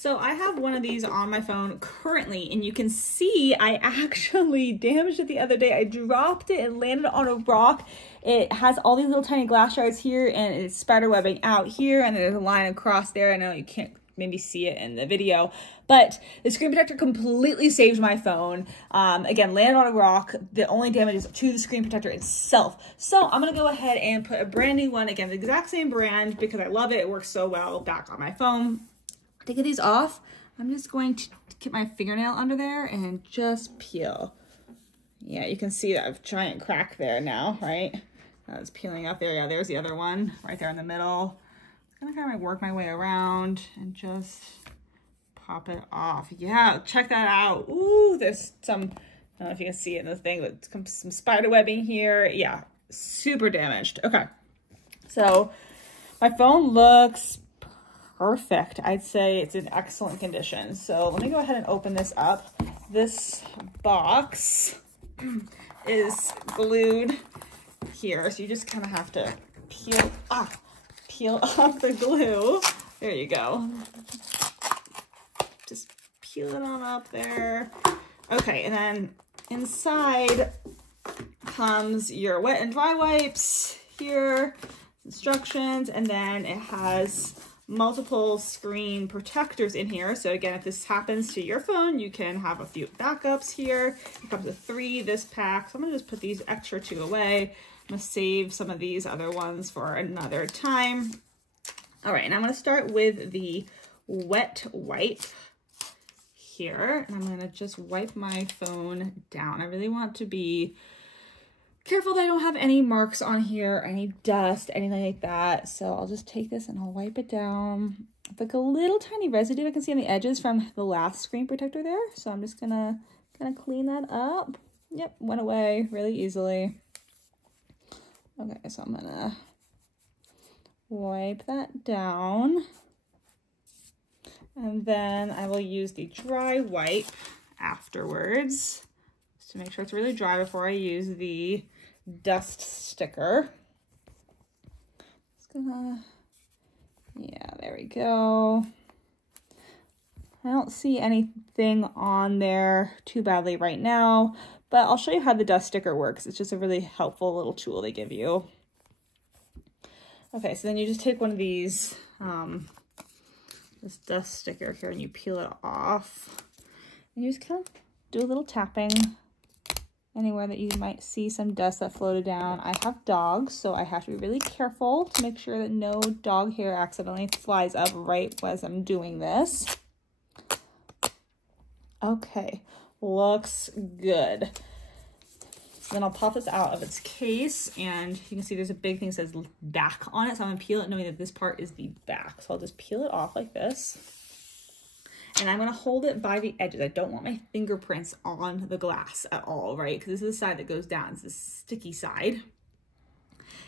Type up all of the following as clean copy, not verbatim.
So I have one of these on my phone currently, and you can see I actually damaged it the other day. I dropped it and landed on a rock. It has all these little tiny glass shards here, and it's spider webbing out here, and there's a line across there. I know you can't maybe see it in the video, but the screen protector completely saved my phone. Again, landed on a rock. The only damage is to the screen protector itself. So I'm gonna go ahead and put a brand new one, again, the exact same brand because I love it. It works so well back on my phone. To get these off, I'm just going to get my fingernail under there and just peel. Yeah, you can see that giant crack there now, right? That's peeling up there. Yeah, there's the other one right there in the middle. I'm gonna kind of work my way around and just pop it off. Yeah, check that out. Ooh, there's some, I don't know if you can see it in the thing, but some spider webbing here. Yeah, super damaged. Okay, so my phone looks perfect. I'd say it's in excellent condition. So let me go ahead and open this up. This box is glued here, so you just kind of have to peel off the glue. There you go. Just peel it on up there. Okay, and then inside comes your wet and dry wipes here, instructions, and then it has multiple screen protectors in here. So again, if this happens to your phone, you can have a few backups here. It comes with 3 this pack. So I'm gonna just put these extra 2 away. I'm gonna save some of these other ones for another time. All right, and I'm gonna start with the wet wipe here. And I'm gonna just wipe my phone down. I really want to be careful that I don't have any marks on here, any dust, anything like that. So I'll just take this and I'll wipe it down. It's like a little tiny residue I can see on the edges from the last screen protector there. So I'm just gonna kind of clean that up. Yep, went away really easily. Okay, so I'm gonna wipe that down. And then I will use the dry wipe afterwards to make sure it's really dry before I use the dust sticker. Just gonna, yeah, there we go. I don't see anything on there too badly right now, but I'll show you how the dust sticker works. It's just a really helpful little tool they give you. Okay, so then you just take one of these, this dust sticker here, and you peel it off. And you just kind of do a little tapping anywhere that you might see some dust that floated down. I have dogs, so I have to be really careful to make sure that no dog hair accidentally flies up right as I'm doing this. Okay, looks good. So then I'll pop this out of its case, and you can see there's a big thing that says back on it. So I'm gonna peel it knowing that this part is the back. So I'll just peel it off like this. And I'm gonna hold it by the edges. I don't want my fingerprints on the glass at all, right? Because this is the side that goes down. It's the sticky side.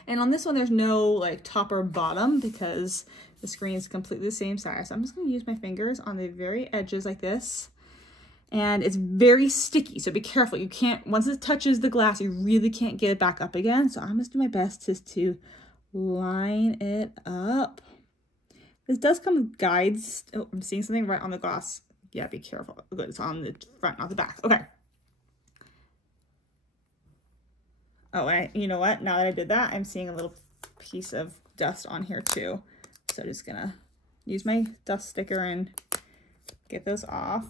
And on this one, there's no like top or bottom because the screen is completely the same size. So I'm just gonna use my fingers on the very edges like this. And it's very sticky, so be careful. You can't, once it touches the glass, you really can't get it back up again. So I'm just doing my best just to line it up. This does come with guides. Oh, I'm seeing something right on the glass. Yeah, be careful. Good, it's on the front, not the back. Okay. Oh, you know what? Now that I did that, I'm seeing a little piece of dust on here too. So just gonna use my dust sticker and get those off.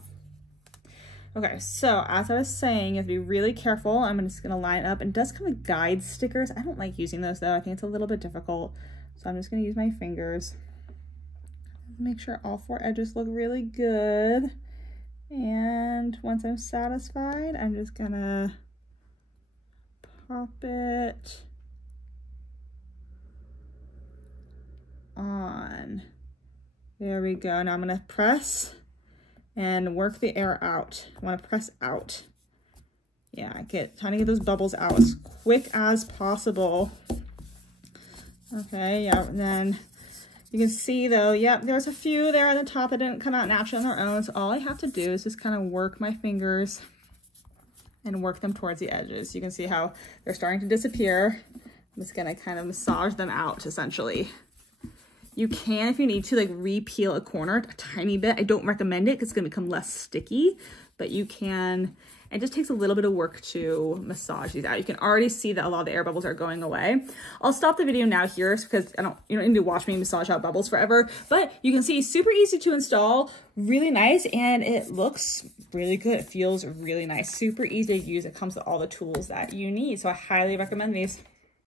Okay, so as I was saying, you have to be really careful. I'm just gonna line it up, and it does come with guide stickers. I don't like using those though. I think it's a little bit difficult. So I'm just gonna use my fingers. Make sure all 4 edges look really good. And once I'm satisfied, I'm just gonna pop it on. There we go. Now I'm gonna press and work the air out. I want to press out. Yeah, trying to get those bubbles out as quick as possible. Okay, yeah, and then you can see though, yep, there's a few there on the top that didn't come out naturally on their own. So all I have to do is just kind of work my fingers and work them towards the edges. You can see how they're starting to disappear. I'm just gonna kind of massage them out essentially. You can, if you need to, like re-peel a corner a tiny bit. I don't recommend it because it's gonna become less sticky, but you can. It just takes a little bit of work to massage these out. You can already see that a lot of the air bubbles are going away. I'll stop the video now here because you don't need to watch me massage out bubbles forever, but you can see super easy to install, really nice, and it looks really good. It feels really nice, super easy to use. It comes with all the tools that you need. So I highly recommend these.